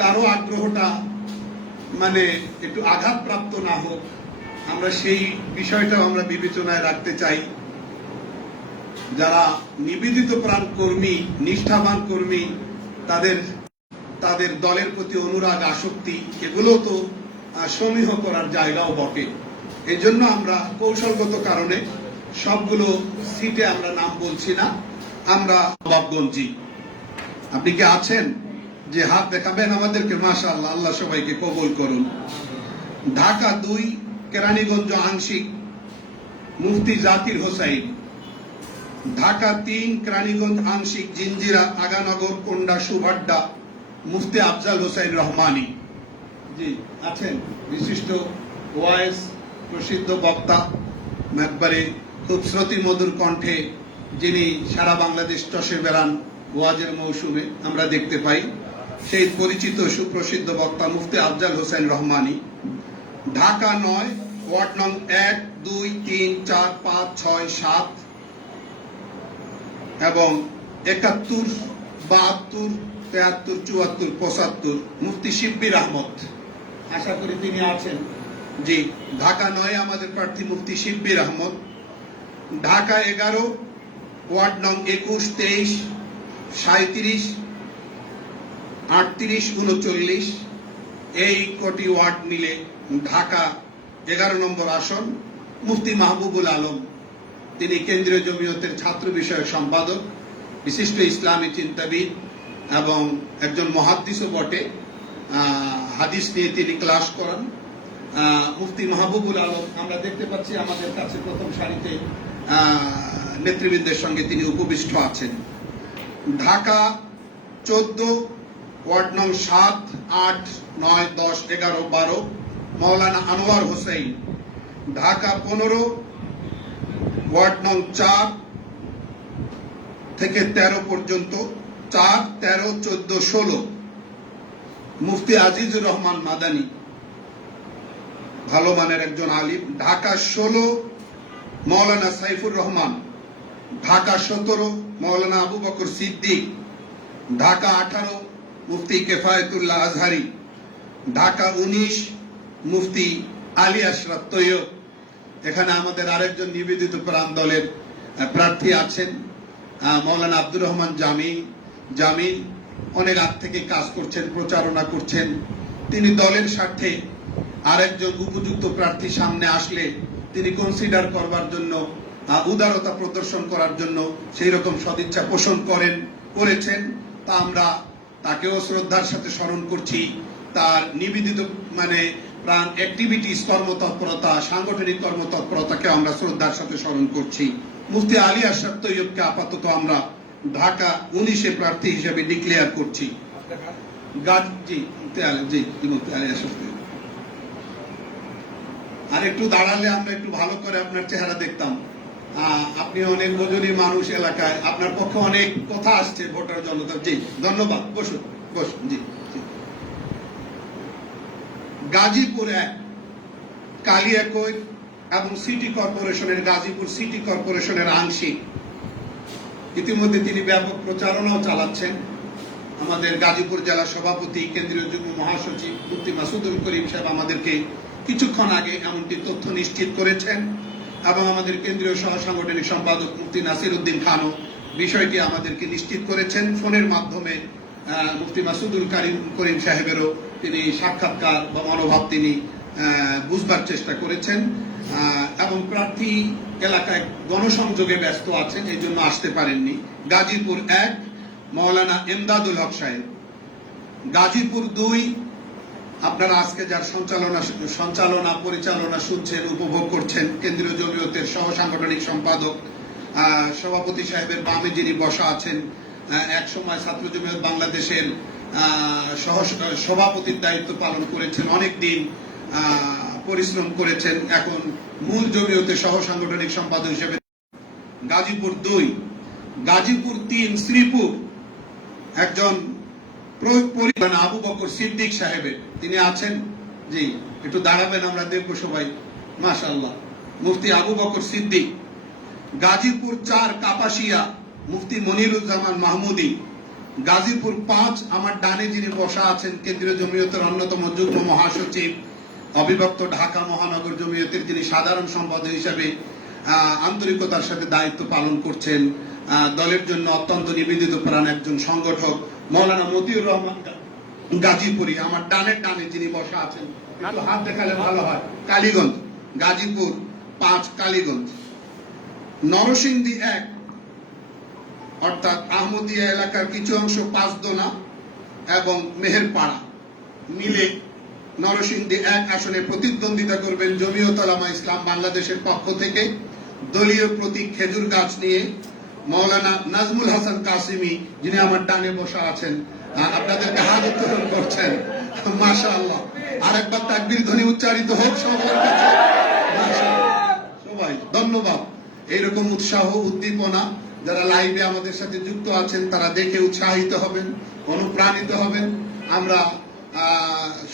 কারো আগ্রহটা একটু আঘাতপ্রাপ্ত না হোক, আমরা সেই বিষয়টাও আমরা বিবেচনায় রাখতে চাই। যারা নিবেদিত প্রাণ কর্মী, নিষ্ঠাবান কর্মী, তাদের তাদের দলের প্রতি অনুরাগ, আসক্তি, এগুলো তো সমীহ করার জায়গাও বটে। এই জন্য আমরা কৌশলগত কারণে সবগুলো সিটে আমরা নাম বলছি না। আমরা বাবগঞ্জি, আপনি কি আছেন যে হাত দেখাবেন আমাদেরকে? মাশাআল্লাহ, আল্লাহ সবাইকে কবুল করুন। ঢাকা 2 কেরানীগঞ্জ আংশিক মুফতি জাকির হোসাইন। ঢাকা 3 কেরানীগঞ্জ আংশিক জিঞ্জিরা আগানগর কোন্ডা সুভাড্ডা মুফতি আফজাল হোসাইন রহমানী। জি আছেন, বিশিষ্ট ওয়াইজ, প্রসিদ্ধ বক্তা, একবারে খুব শ্রুতি মধুর কণ্ঠে যিনি সারা বাংলাদেশ চষে বেড়ান ওয়াজের মৌসুমে আমরা দেখতে পাই, সেই পরিচিত সুপ্রসিদ্ধ বক্তা মুফতি আফজাল হোসেন রহমানী। ঢাকা 9 ওয়ার্ড নং 1, 2, 3, 4, 5, 6, 7 এবং 71, 72, 73, 74, 75 মুফতি শিব্বির আহমদ। আশা করি তিনি আছেন। জি, ঢাকা 9 আমাদের প্রার্থী মুফতি শিব্বির আহমদ। ঢাকা 11 ওয়ার্ড নং 21, 23, 37, 38, 39 এই কটি ওয়ার্ড মিলে ঢাকা 11 নম্বর আসন মুফতি মাহবুবুল আলম। তিনি কেন্দ্রীয় জমিয়তের ছাত্র বিষয়ক সম্পাদক, বিশিষ্ট ইসলামী চিন্তাবিদ এবং একজন মুহাদ্দিসও বটে। হাদিস নিয়ে তিনি ক্লাস করান। মুফতি মাহবুবুল আলম আমরা দেখতে পাচ্ছি আমাদের কাছে প্রথম সারিতে নেতৃবৃন্দের সঙ্গে তিনি উপবিষ্ট আছেন। ঢাকা 14 ওয়ার্ড নং 7, 8, 9, 10, 11, 12 মাওলানা আনোয়ার হোসেন। ঢাকা 15 ওয়ার্ড নং 4 থেকে 13 পর্যন্ত 4, 13, 14, 16 মুফতি আজিজুর রহমান মাদানী, ভালো মানের একজন আলিম। ঢাকা 16 মাওলানা সাইফুর রহমান। ঢাকা 17 মাওলানা আবু বকর সিদ্দিক। ঢাকা 18 মুফতি কেফায়েতুল্লাহ আজহারি। ঢাকা 19 মুফতি আলী আশরাফ তৈয়ব। এখানে আমাদের আরেকজন নিবেদিত প্রাণ দলের প্রার্থী আছেন মাওলানা আব্দুর রহমান জামিল। অনেক আগ থেকে কাজ করছেন, প্রচারণা করছেন। তিনি দলের স্বার্থে আরেকজন উপযুক্ত প্রার্থী সামনে আসলে তিনি কনসিডার করবার জন্য, উদারতা প্রদর্শন করার জন্য সেই রকম সদিচ্ছা পোষণ করেছেন। তা আমরা তাকেও শ্রদ্ধার সাথে স্মরণ করছি। তার নিবেদিত প্রাণ অ্যাক্টিভিটিস, কর্মতৎপরতা, সাংগঠনিক কর্মতৎপরতাকে আমরা শ্রদ্ধার সাথে স্মরণ করছি। মুফতি আলী আশরাফ তৈয়বকে আপাতত আমরা ঢাকা 19-এ প্রার্থী হিসেবে ডিক্লেয়ার করছি। মুফতি আলী আশরাফ তৈয়ব আর একটু দাঁড়ালে আমরা একটু ভালো করে আপনার চেহারা দেখতাম। আপনি অনেক ওজনী মানুষ, এলাকায় আপনার পক্ষে অনেক কথা আসছে ভোটার জনতা। জি ধন্যবাদ, বসুন। জি গাজীপুর 1 কালিয়াকৈর এবং সিটি কর্পোরেশনের, গাজীপুর সিটি কর্পোরেশনের আংশিক। ইতিমধ্যে তিনি ব্যাপক প্রচারণাও চালাচ্ছেন। আমাদের গাজীপুর জেলা সভাপতি, কেন্দ্রীয় যুগ্ম মহাসচিব মুফতি মাসুদুল করিম সাহেব আমাদেরকে কিছুক্ষণ আগে এমনটি তথ্য নিশ্চিত করেছেন এবং আমাদের কেন্দ্রীয় সহ সাংগঠনিক সম্পাদক মুফতি নাসির উদ্দিন খানও বিষয়টি আমাদেরকে নিশ্চিত করেছেন ফোনের মাধ্যমে। মুফতি মাসুদুল করিম সাহেবেরও তিনি সাক্ষাৎকার বা মনোভাব তিনি বুঝবার চেষ্টা করেছেন এবং প্রার্থী এলাকায় গণসংযোগে ব্যস্ত আছেন, এই জন্য আসতে পারেননি। গাজীপুর 1 মাওলানা এমদাদুল হক সাহেব। গাজীপুর 2 আপনারা আজকে যার পরিচালনা শুনছেন, উপভোগ করছেন, কেন্দ্রীয় জমিয়তের সহ সাংগঠনিক সম্পাদক, সভাপতি সাহেবের বামে যিনি বসা আছেন, এক সময় ছাত্র জমিয়ত বাংলাদেশের সভাপতির দায়িত্ব পালন করেছেন, অনেক দিন পরিশ্রম করেছেন, এখন মূল জমিয়তের সহ সাংগঠনিক সম্পাদক হিসেবে। গাজীপুর 2 গাজীপুর 3 শ্রীপুর একজন আবু বকর সিদ্দিক সাহেবের, তিনি আছেন। জি একটু দাঁড়াবেন, আমরা দেখবো সবাই। মাশাআল্লাহ, মুফতি আবু বকর সিদ্দিক। গাজীপুর 4 কাপাসিয়া মুফতি মনিরুজ্জামান মাহমুদি। গাজীপুর 5 আমার ডানে যিনি বসা আছেন, কেন্দ্রীয় জমিয়তের অন্যতম যুগ্ম মহাসচিব, অবিভক্ত ঢাকা মহানগর জমিয়তের যিনি সাধারণ সম্পাদক হিসেবে আন্তরিকতার সাথে দায়িত্ব পালন করছেন। দলের জন্য অত্যন্ত নিবেদিত প্রাণ একজন সংগঠক মৌলানা মতিউর রহমান গাজীপুরি, আমার ডানে যিনি বসা আছেন, একটু হাত দেখালে ভালো হয়। কালীগঞ্জ, গাজীপুর 5 কালীগঞ্জ। নরসিংদী 1 অর্থাৎ আহমদিয়া এলাকার কিছু অংশ 5 দোনা এবং মেহেরপাড়া মিলে নরসিংদী 1 আসনে প্রতিদ্বন্দ্বিতা করবেন জমিয়ত উলামা ইসলাম বাংলাদেশের পক্ষ থেকে দলীয় প্রতীক খেজুর গাছ নিয়ে মাওলানা নাজমুল হাসান কাসিমি, যিনি আমার ডানে বসা আছেন, আপনাদেরকে হাত উত্তোলন করছেন। মাশাআল্লাহ, আরেকবার তাকবীর ধ্বনি উচ্চারিত হোক সবার কাছে। মাশাআল্লাহ, সবাই ধন্যবাদ। এইরকম উৎসাহ উদ্দীপনা যারা লাইভে আমাদের সাথে যুক্ত আছেন তারা দেখে উৎসাহিত হবেন, অনুপ্রাণিত হবেন। আমরা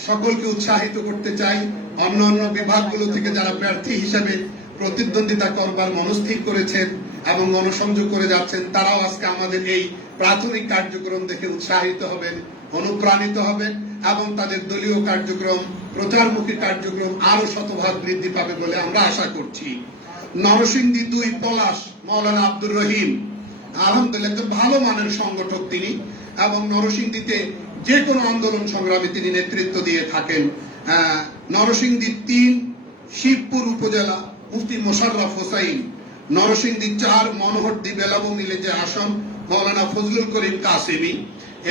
সকলকে উৎসাহিত করতে চাই। অন্য বিভাগগুলো থেকে যারা প্রার্থী হিসেবে প্রতিদ্বন্দ্বিতা করবার মনস্থির করেছেন এবং গণসংযোগ করে যাচ্ছেন, তারাও আজকে আমাদের এই প্রাথমিক কার্যক্রম দেখে উৎসাহিত হবেন, অনুপ্রাণিত হবেন এবং তাদের দলীয় কার্যক্রম, প্রচারমুখী কার্যক্রম আরো শতভাগ বৃদ্ধি পাবে বলে আমরা আশা করছি। নরসিংদী 2 পলাশ মাওলানা আব্দুর রহিম, আলহামদুলিল্লাহ একজন ভালো মানের সংগঠক তিনি, এবং নরসিংদীতে যে কোনো আন্দোলন সংগ্রামে তিনি নেতৃত্ব দিয়ে থাকেন। নরসিংদী 3 শিবপুর উপজেলা মুফতি মোশাররফ হোসাইন। নরসিংদী 4 মনোহরদী বেলাবো মিলে যে আসন মাওলানা ফজলুল করিম কাসেমি।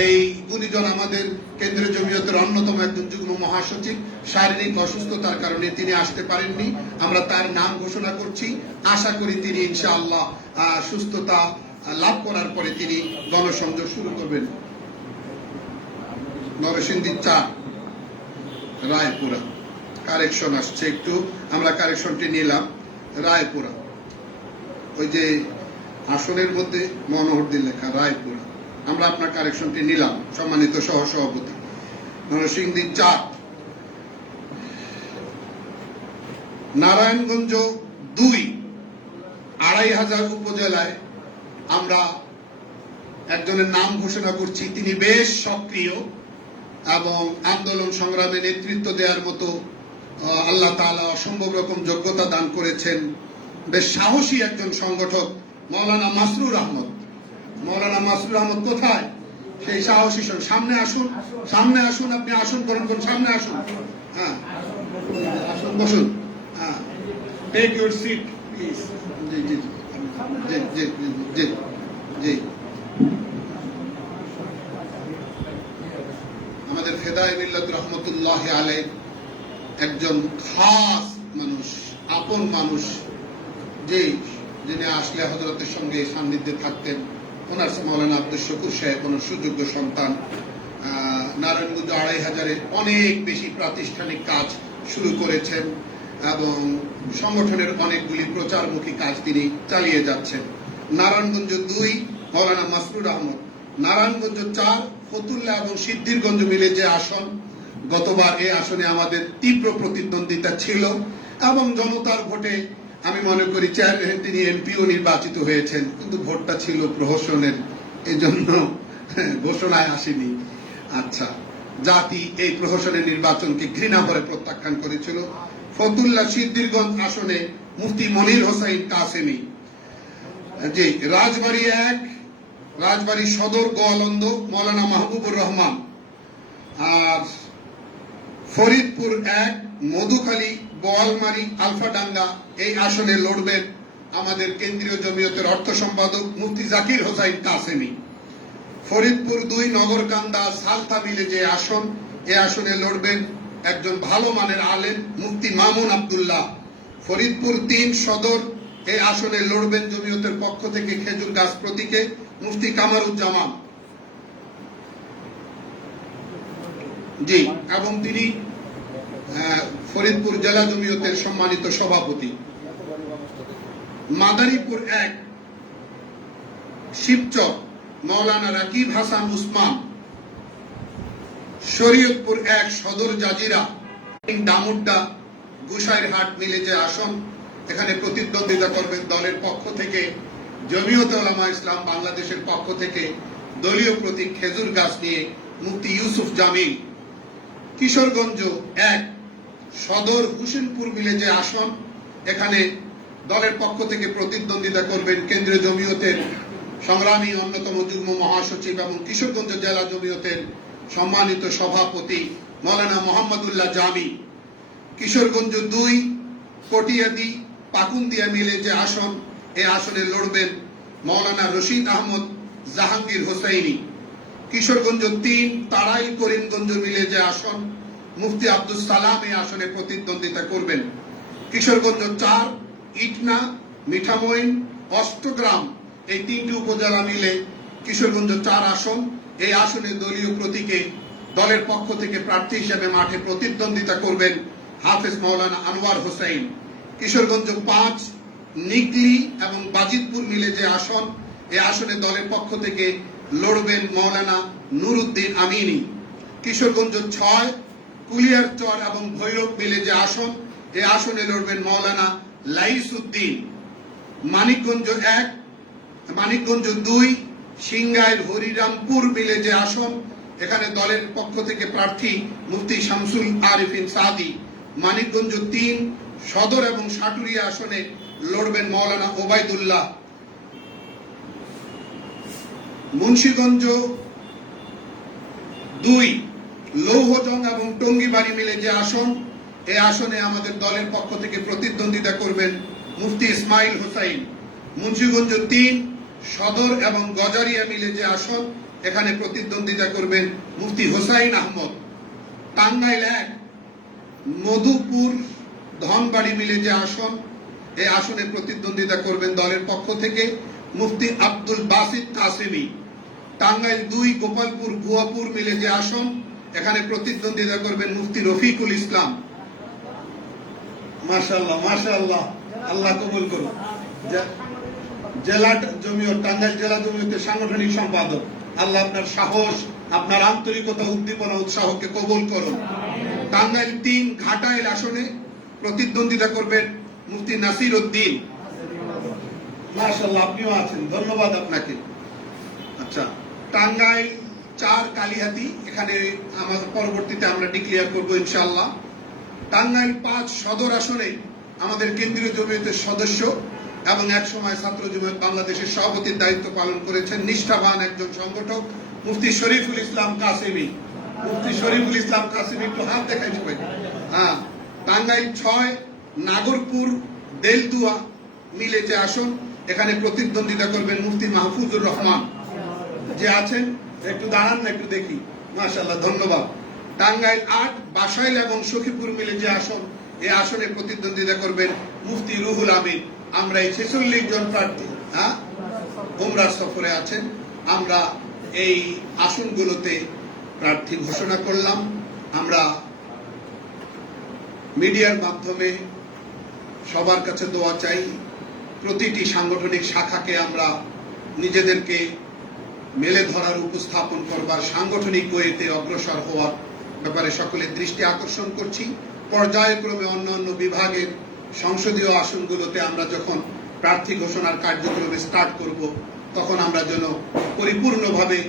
এই গুণীজন আমাদের কেন্দ্রীয় জমিয়তের অন্যতম একজন যুগ্ম মহাসচিব, শারীরিক অসুস্থতার কারণে তিনি আসতে পারেননি। আমরা তার নাম ঘোষণা করছি, আশা করি তিনি ইনশাআল্লাহ সুস্থতা লাভ করার পরে তিনি গণসংযোগ শুরু করবেন। নরসিংদী 4 রায়পুরা, কারেকশন আসছে একটু, আমরা কারেকশনটি নিলাম। রায়পুরা, ওই যে আসনের মধ্যে মনোহরদী লেখা, রায়পুরা, আমরা আপনার কারেকশনটি নিলাম সম্মানিত সহসভাপতি। নরসিংদী 4 নারায়ণগঞ্জ 2 2500 উপজেলায় আমরা একজনের নাম ঘোষণা করছি। তিনি বেশ সক্রিয় এবং আন্দোলন সংগ্রামে নেতৃত্ব দেওয়ার মতো আল্লাহ তাআলা অসম্ভব রকম যোগ্যতা দান করেছেন। বেশ সাহসী একজন সংগঠক মাওলানা মাসরুর আহমদ। মাওলানা মাসরুর আহমদ কোথায়? সেই সাহসী সামনে আসুন, সামনে আসুন, আপনি আসুন গ্রহণ করুন, সামনে আসুন। হ্যাঁ, আসুন, বসুন। হ্যাঁ, টেক ইউর সিট প্লিজ। জি জি জি জি জি জি। আমাদের ফেদায়ে মিল্লাত রহমতুল্লাহ আলাইহ একজন খাস মানুষ, আপন মানুষ, যিনি আসলে হযরতের সঙ্গে সান্নিধ্যে থাকতেন। ওনার মাওলানা আব্দুল শুকুর সাহেব ওনার সুযোগ্য সন্তান। নারায়ণগঞ্জ 2500-এ অনেক বেশি প্রাতিষ্ঠানিক কাজ শুরু করেছেন এবং সংগঠনের অনেকগুলি প্রচারমুখী কাজ তিনি চালিয়ে যাচ্ছেন। নারায়ণগঞ্জ 2 মাওলানা মাসরুর আহমদ। নারায়ণগঞ্জ 4 ফতুল্লাহ এবং সিদ্ধিরগঞ্জ মিলে যে আসন, গতবার এই আসনে আমাদের তীব্র প্রতিদ্বন্দ্বিতা ছিল এবং জনতার ভোটে আমি মনে করি তিনি এমপিও নির্বাচিত হয়েছেন, কিন্তু ভোটটা ছিল প্রহসনের, এজন্য ঘোষণায় আসেনি। আচ্ছা, জাতি এই প্রহসনের নির্বাচনকে ঘৃণা করে প্রত্যাখ্যান করেছিল। ফতুল্লাহ সিদ্ধিরগঞ্জ আসনে মুফতি মনির হোসাইন কাসেমি। জি, রাজবাড়ী 1 রাজবাড়ী সদর গোয়ালন্দ মাওলানা মাহবুবুর রহমান। আর ফরিদপুর 1 মধুখালী বোয়ালমারি আলফাডাঙ্গা এই আসনে লড়বেন আমাদের কেন্দ্রীয় জমিয়তের অর্থ সম্পাদক মুফতি জাকির হোসাইন কাসেমি। ফরিদপুর 2 নগরকান্দা সালথা মিলে যে আসন, এই আসনে লড়বেন একজন ভালো মানের আলেম মুফতি মামুন আব্দুল্লাহ। ফরিদপুর 3 সদর এই আসনে লড়বেন জমিয়তের পক্ষ থেকে খেজুর গাছ প্রতীকে মুফতি কামারুজ্জামান। জি, এবং তিনি ফরিদপুর জেলা জমিয়তের সম্মানিত সভাপতি। মাদারীপুর 1 শিবচর মাওলানা রাকিব হাসান উসমান। শরীয়তপুর 1 সদর জাজিরা ডামুড্ডা গুসাইরহাট মিলে যে আসন, এখানে প্রতিদ্বন্দ্বিতা করবেন দলের পক্ষ থেকে জমিয়তে উলামা ইসলাম বাংলাদেশের পক্ষ থেকে দলীয় প্রতীক খেজুর গাছ নিয়ে মুফতি ইউসুফ জামিল। কিশোরগঞ্জ 1 সদর হুসেনপুর মিলে যে আসন, এখানে দলের পক্ষ থেকে প্রতিদ্বন্দ্বিতা করবেন কেন্দ্রীয় জমিয়তের সংগ্রামী অন্যতম যুগ্ম মহাসচিব এবং কিশোরগঞ্জ জেলা জমিয়তের সম্মানিত সভাপতি মৌলানা মোহাম্মদুল্লাহ জামি। কিশোরগঞ্জ 2 কটিয়াদি পাকুন্দিয়া মিলে যে আসন, এই আসনে লড়বেন মৌলানা রশিদ আহমদ জাহাঙ্গীর হোসাইনি। কিশোরগঞ্জ 3 তাড়াইল করিমগঞ্জ মিলে যে আসন, মুফতি আব্দুল সালাম এই আসনে প্রতিদ্বন্দ্বিতা করবেন। কিশোরগঞ্জ 4 ইটনা, মিঠামইন, অষ্টগ্রাম এই 3টি উপজেলা মিলে কিশোরগঞ্জ 4 আসন। এই আসনে দলীয় প্রতীকে দলের পক্ষ থেকে প্রার্থী হিসেবে মাঠে প্রতিদ্বন্দ্বিতা করবেন হাফেজ মাওলানা আনোয়ার হোসেন। কিশোরগঞ্জ 5 নিকলি এবং বাজিতপুর মিলে যে আসন, এই আসনে দলের পক্ষ থেকে লড়বেন মাওলানা নুরুদ্দিন আমিনী। কিশোরগঞ্জ 6 কুলিয়ারচর এবং ভৈরব মিলে যে আসন, এই আসনে লড়বেন মাওলানা লাইসউদ্দিন। মানিকগঞ্জ 1, মানিকগঞ্জ 2 সিংগাইর হরিরামপুর মিলে যে আসন, এখানে দলের পক্ষ থেকে প্রার্থী মুফতি শামসুল আরিফিন সাদি। মানিকগঞ্জ 3 সদর এবং সাটুরিয়া আসনে লড়বেন মাওলানা ওবায়দুল্লাহ। মুন্সিগঞ্জ 2 লৌহজং এবং টঙ্গিবাড়ি মিলে যে আসন, এই আসনে আমাদের দলের পক্ষ থেকে প্রতিদ্বন্দ্বিতা করবেন মুফতি ইসমাইল হোসাইন। মুন্সিগঞ্জ 3 সদর এবং গজারিয়া মিলে যে আসন, এখানে প্রতিদ্বন্দ্বিতা করবেন মুফতি হোসাইন আহমদ। টাঙ্গাইল 1 মধুপুর ধনবাড়ি মিলে যে আসন, এই আসনে প্রতিদ্বন্দ্বিতা করবেন দলের পক্ষ থেকে মুফতি আব্দুল বাসিত কাসেমি। টাঙ্গাইল 2 গোপালপুর ভুয়াপুর মিলে যে আসন, এখানে প্রতিদ্বন্দ্বিতা করবেন মুফতি রফিকুল ইসলাম। মাশাআল্লাহ মাশাআল্লাহ, আল্লাহ কবুল করুন। জেলা জমিয়ত, টাঙ্গাইল জেলা জমিয়তের সাংগঠনিক সম্পাদক, আল্লাহ আপনার সাহস, আপনার আন্তরিকতা, উদ্দীপনা, উৎসাহকে কবুল করুন। টাঙ্গাইল 3 ঘাটাইল আসনে প্রতিদ্বন্দ্বিতা করবেন মুফতি নাসির উদ্দিন। মাশাআল্লাহ, আপনিও আছেন, ধন্যবাদ আপনাকে। আচ্ছা, টাঙ্গাইল 4 কালিহাতি, এখানে আমাদের পরবর্তীতে আমরা ডিক্লেয়ার করব ইনশাআল্লাহ। টাঙ্গাইল 5 সদর আসনে আমাদের কেন্দ্রীয় জমিয়তের সদস্য এবং একসময় ছাত্র জমিয়ত বাংলাদেশের সভাপতির দায়িত্ব পালন করেছেন নিষ্ঠাবান একজন সংগঠক মুফতি শরীফুল ইসলাম কাসেমি। মুফতি শরীফুল ইসলাম কাসেমি, একটু হাত দেখাই সবাই। হ্যাঁ, টাঙ্গাইল 6 নাগরপুর দেলদুয়া মিলে যে আসন, এখানে প্রতিদ্বন্দ্বিতা করবেন মুফতি মাহফুজুর রহমান। যে আছেন একটু দাঁড়ান না, একটু দেখি। মাশাআল্লাহ, ধন্যবাদ। টাঙ্গাইল 8 বাসাইল এবং সখীপুর মিলে যে আসন, এই আসনে প্রতিদ্বন্দ্বিতা করবেন মুফতি রুহুল আমিন। আমরা এই 46 জন প্রার্থী উমরা সফরে আছেন, আমরা এই আসনগুলোতে প্রার্থী ঘোষণা করলাম। আমরা মিডিয়ার মাধ্যমে সবার কাছে দোয়া চাই, প্রতিটি সাংগঠনিক শাখাকে আমরা নিজেদেরকে মেলে ধরার, উপস্থাপন করবার, সাংগঠনিক ওয়েতে অগ্রসর হওয়ার ব্যাপারে সকলের দৃষ্টি আকর্ষণ করছি। পর্যায়ক্রমে অন্যান্য বিভাগের সংসদীয় আসনগুলোতে আমরা যখন প্রার্থী ঘোষণার কার্যক্রমে স্টার্ট করব, তখন আমরা যেন পরিপূর্ণভাবে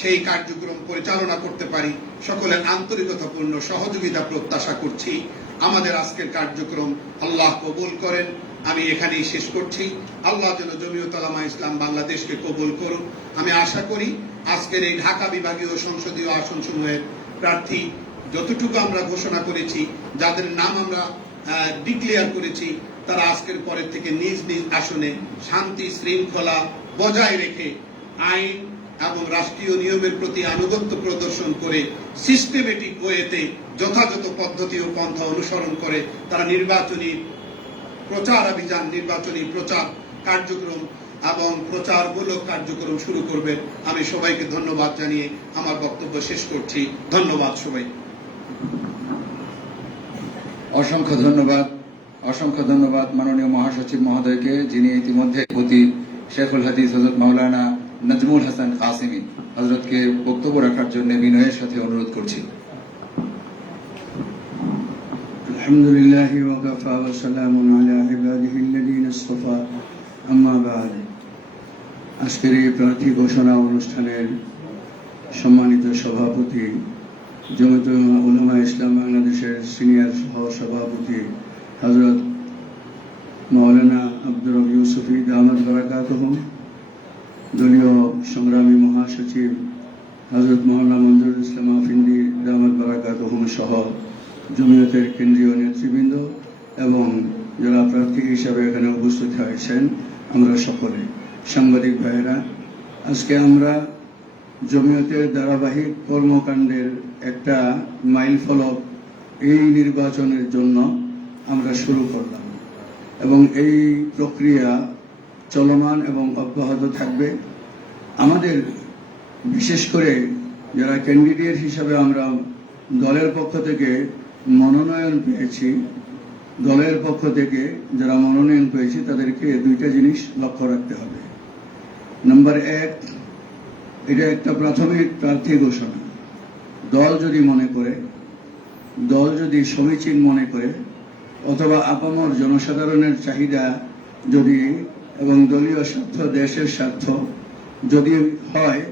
সেই কার্যক্রম পরিচালনা করতে পারি। সকলের আন্তরিকতাপূর্ণ সহযোগিতা প্রত্যাশা করছি। আমাদের আজকের কার্যক্রম আল্লাহ কবুল করেন। আমি এখানেই শেষ করছি। আল্লাহ যেন জমিয়ত উলামা ইসলাম বাংলাদেশকে কবুল করুন। আমি আশা করি আজকের এই ঢাকা বিভাগীয় সংসদীয় আসনসমূহের প্রার্থী যতটুকু আমরা ঘোষণা করেছি, যাদের নাম আমরা ডিক্লেয়ার করেছি, তারা আজকের পরের থেকে নিজ নিজ আসনে শান্তি শৃঙ্খলা বজায় রেখে আইন এবং রাষ্ট্রীয় নিয়মের প্রতি আনুগত্য প্রদর্শন করে সিস্টেমেটিক ওয়েতে যথাযথ পদ্ধতি ও পন্থা অনুসরণ করে তারা নির্বাচনী প্রচারাভিযান, নির্বাচনী প্রচার কার্যক্রম এবং প্রচারমূলক কার্যক্রম শুরু করবে। আমি সবাইকে ধন্যবাদ জানিয়ে আমার বক্তব্য শেষ করছি। ধন্যবাদ সবাই। অসংখ্য ধন্যবাদ, অসংখ্য ধন্যবাদ মাননীয় মহাসচিব মহোদয়কে, যিনি ইতিমধ্যে অতি শেখুল হাদিস হযরত মাওলানা নাজমুল হাসান কাসেমি হযরতকে বক্তব্য রাখার জন্য বিনয়ের সাথে অনুরোধ করছি। আলহামদুলিল্লাহ ওয়া কাফা ওয়া সালামুন আলা ইবাদিহিল্লাযীনা ইসতাফা, আম্মা বা'দ। আজকের এই প্রার্থী ঘোষণা অনুষ্ঠানের সম্মানিত সভাপতি, জমিয়ত উলামা ইসলাম বাংলাদেশের সিনিয়র সহ সভাপতি হযরত মাওলানা আব্দুর রব ইউসুফি দামাত বারাকাতুহুম, দলীয় সংগ্রামী মহাসচিব হযরত মাওলানা মঞ্জুরুল ইসলাম আফিন্দি দামাত বারাকাতুহুম সহ জমিয়তের কেন্দ্রীয় নেতৃবৃন্দ এবং যারা প্রার্থী হিসাবে এখানে উপস্থিত হয়েছেন, আমরা সকলে সাংবাদিক ভাইয়েরা, আজকে আমরা জমিয়তের ধারাবাহিক কর্মকাণ্ডের একটা মাইল ফলক এই নির্বাচনের জন্য আমরা শুরু করলাম এবং এই প্রক্রিয়া চলমান এবং অব্যাহত থাকবে। আমাদের বিশেষ করে যারা ক্যান্ডিডেট হিসাবে আমরা দলের পক্ষ থেকে মনোনয়ন পেয়েছি, দলের পক্ষ থেকে যারা মনোনয়ন পেয়েছি তাদেরকে দুইটা জিনিস লক্ষ্য রাখতে হবে। নাম্বার এক, এটা একটা প্রাথমিক প্রার্থী ঘোষণা। দল যদি মনে করে, দল যদি সমীচীন মনে করে, অথবা আপামর জনসাধারণের চাহিদা যদি এবং দলীয় স্বার্থ, দেশের স্বার্থ যদি হয়,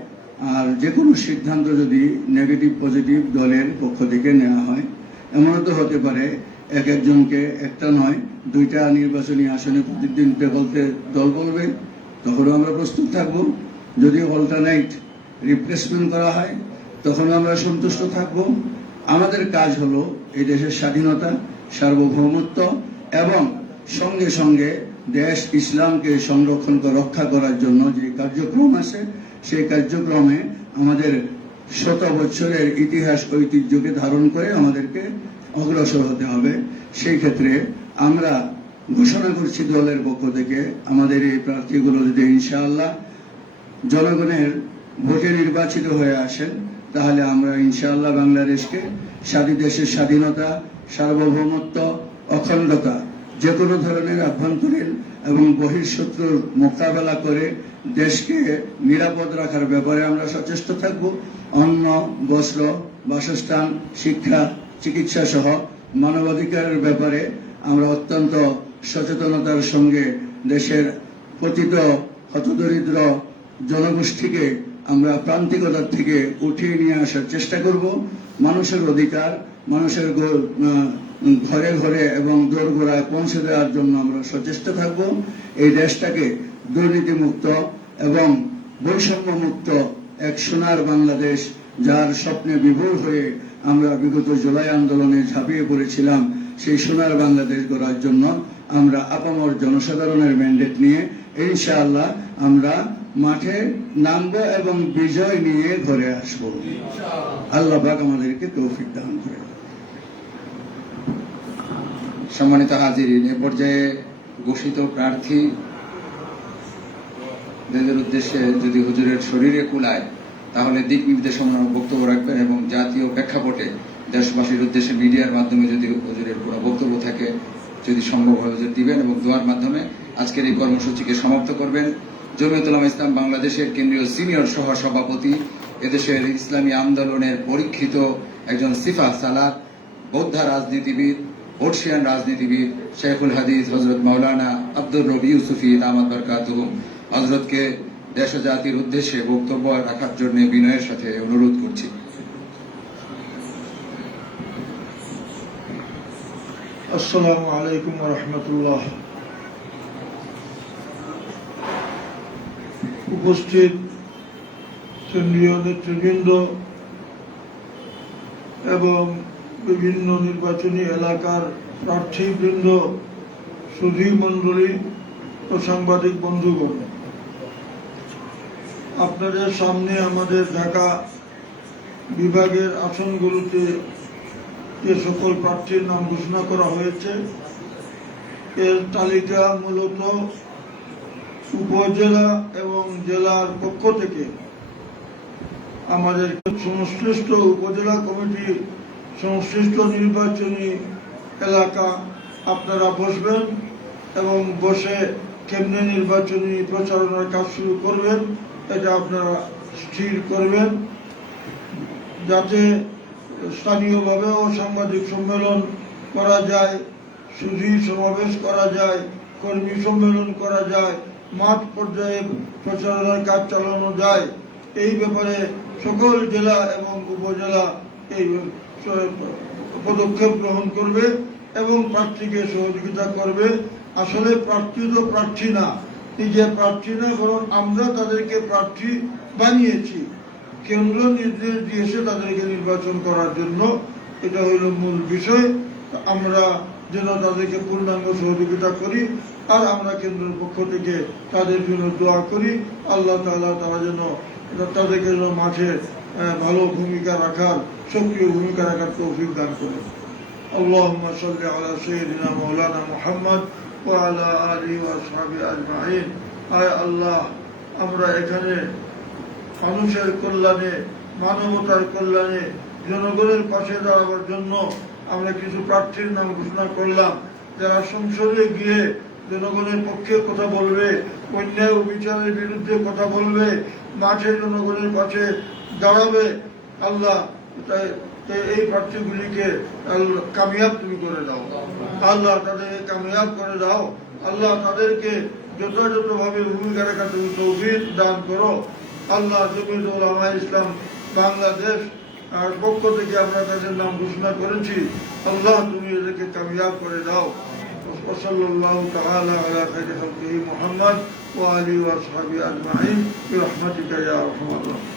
আর যে কোনো সিদ্ধান্ত যদি নেগেটিভ পজিটিভ দলের পক্ষ থেকে নেওয়া হয়, এমনও তো হতে পারে এক একজনকে একটা নয় দুইটা নির্বাচনী আসনে প্রতিদ্বন্দ্বিতা বলতে দল বলবে, তখনও আমরা প্রস্তুত থাকব। যদি অল্টারনেট রিপ্লেসমেন্ট করা হয় তখন আমরা সন্তুষ্ট থাকব। আমাদের কাজ হলো এই দেশের স্বাধীনতা, সার্বভৌমত্ব এবং সঙ্গে সঙ্গে দেশ ইসলামকে সংরক্ষণ রক্ষা করার জন্য যে কার্যক্রম আছে সেই কার্যক্রমে আমাদের শত বছরের ইতিহাস ঐতিহ্যকে ধারণ করে আমাদেরকে অগ্রসর হতে হবে। সেই ক্ষেত্রে আমরা ঘোষণা করছি দলের পক্ষ থেকে আমাদের এই প্রার্থীগুলো যদি ইনশাআল্লাহ জনগণের ভোটে নির্বাচিত হয়ে আসেন, তাহলে আমরা ইনশাআল্লাহ বাংলাদেশকে দেশের স্বাধীনতা, সার্বভৌমত্ব, অখণ্ডতা, যে কোনো ধরনের আভ্যন্তরীণ এবং বহিঃশত্রুর মোকাবেলা করে দেশকে নিরাপদ রাখার ব্যাপারে আমরা সচেষ্ট থাকব। অন্ন, বস্ত্র, বাসস্থান, শিক্ষা, চিকিৎসা সহ মানবাধিকারের ব্যাপারে আমরা অত্যন্ত সচেতনতার সঙ্গে দেশের পতিত হতদরিদ্র জনগোষ্ঠীকে আমরা প্রান্তিকতার থেকে উঠিয়ে নিয়ে আসার চেষ্টা করব। মানুষের অধিকার মানুষের ঘরে ঘরে এবং দোরগোড়ায় পৌঁছে দেওয়ার জন্য আমরা সচেষ্ট থাকব। এই দেশটাকে দুর্নীতিমুক্ত এবং বৈষম্য মুক্ত এক সোনার বাংলাদেশ, যার স্বপ্নে বিভোর হয়ে আমরা বিগত জুলাই আন্দোলনে ঝাঁপিয়ে পড়েছিলাম, সেই সোনার বাংলাদেশ গড়ার জন্য আমরা আপামর জনসাধারণের ম্যান্ডেট নিয়ে ইনশাআল্লাহ আমরা মাঠে নামবো এবং বিজয় নিয়ে ঘরে আসবো। আল্লাহ পাক আমাদেরকে তৌফিক দান করে। সম্মানিত হাজিরিন, এ পর্যায়ে ঘোষিত প্রার্থী যাদের উদ্দেশ্যে যদি হুজুরের শরীরে কুলায় তাহলে দিক নির্দেশনার বক্তব্য রাখবেন এবং জাতীয় প্রেক্ষাপটে দেশবাসীর উদ্দেশ্যে মিডিয়ার মাধ্যমে যদি হুজুরের কোনো বক্তব্য থাকে যদি সম্ভব হয় হুজুর দিবেন এবং দোয়ার মাধ্যমে আজকের এই কর্মসূচিকে সমাপ্ত করবেন। জমিয়তুল উলামা ইসলাম বাংলাদেশের কেন্দ্রীয় সিনিয়র সহ সভাপতি, এদেশের ইসলামী আন্দোলনের পরীক্ষিত একজন সিফা সালাত, বৌদ্ধ রাজনীতিবিদ, বর্ষিয়ান রাজনীতিবিদ, শেখুল হাদিস হযরত মাওলানা আব্দুর রব ইউসুফি দামাত বারাকাতুহুম হযরতকে দেশ ও জাতির উদ্দেশ্যে বক্তব্য রাখার জন্য বিনয়ের সাথে অনুরোধ করছি। আসসালামু আলাইকুম ওয়া রাহমাতুল্লাহ। উপস্থিত কেন্দ্রীয় নেতৃবৃন্দ এবং বিভিন্ন নির্বাচনী এলাকার প্রার্থীবৃন্দ, সুধী মণ্ডলী ও সাংবাদিক বন্ধুগণ, আপনাদের সামনে আমাদের ঢাকা বিভাগের আসনগুলোতে যে সকল প্রার্থীর নাম ঘোষণা করা হয়েছে এর তালিকা মূলত উপজেলা এবং জেলার পক্ষ থেকে আমাদের সংশ্লিষ্ট উপজেলা কমিটি, সংশ্লিষ্ট নির্বাচনী এলাকা আপনারা বসবেন এবং বসে কেমনে নির্বাচনী প্রচারণার কাজ শুরু করবেন এটা আপনারা স্থির করবেন, যাতে স্থানীয়ভাবেও সাংবাদিক সম্মেলন করা যায়, সুধী সমাবেশ করা যায়, কর্মী সম্মেলন করা যায়, মাঠ পর্যায়ে প্রচারণার কাজ চালানো যায়। এই ব্যাপারে সকল জেলা এবং উপজেলা এই পদক্ষেপ গ্রহণ করবে এবং প্রার্থীকে সহযোগিতা করবে। আসলে প্রার্থী তো প্রার্থী না, নিজে প্রার্থী না, বরং আমরা তাদেরকে প্রার্থী বানিয়েছি। কেন্দ্র নির্দেশ দিয়েছে তাদেরকে নির্বাচন করার জন্য। এটা হইল মূল বিষয়। আমরা যেন তাদেরকে পূর্ণাঙ্গ সহযোগিতা করি, আর আমরা কেন্দ্রের পক্ষ থেকে তাদের জন্য দোয়া করি। আল্লাহ তাআলা তারা যেন তাদেরকে যেন মাঠে ভালো ভূমিকা রাখার, সক্রিয় ভূমিকা রাখার তৌফিক দান করেন। আল্লাহুম্মা সাল্লি আলা সাইয়্যিদিনা মাওলানা মুহাম্মদ ওয়া আলা আলিহি ওয়া আসহাবিহি আজমাইন। আয় আল্লাহ, আমরা এখানে মানুষের কল্যাণে, মানবতার কল্যাণে, জনগণের পাশে দাঁড়াবার জন্য আমরা কিছু প্রার্থীর নাম ঘোষণা করলাম, যারা সংসদে গিয়ে জনগণের পক্ষে কথা বলবে, অন্যায় ও বিচারের বিরুদ্ধে কথা বলবে, মাঠে জনগণের পাশে দাঁড়াবে। আল্লাহ, এই প্রার্থীগুলিকে কামিয়াব তুমি করে দাও। আল্লাহ, তাদেরকে কামিয়াব করে দাও। আল্লাহ, তাদেরকে যথাযথভাবে ভূমিকা রাখার তুমি তৌফিক দান করো। আল্লাহ, জমিয়তুল উলামা ইসলাম বাংলাদেশ আর পক্ষ থেকে আমরা তাদের নাম ঘোষণা করেছি। আল্লাহ, তুমি এদেরকে কামিয়াব করে দাও। ওয়াসাল্লাল্লাহু তাআলা আলা খায়রি খালকিহি মুহাম্মদ ওয়া আলিহি ওয়া আসহাবিহি আজমাইন বিরহমাতিকা ইয়া আরহামার রাহিমিন।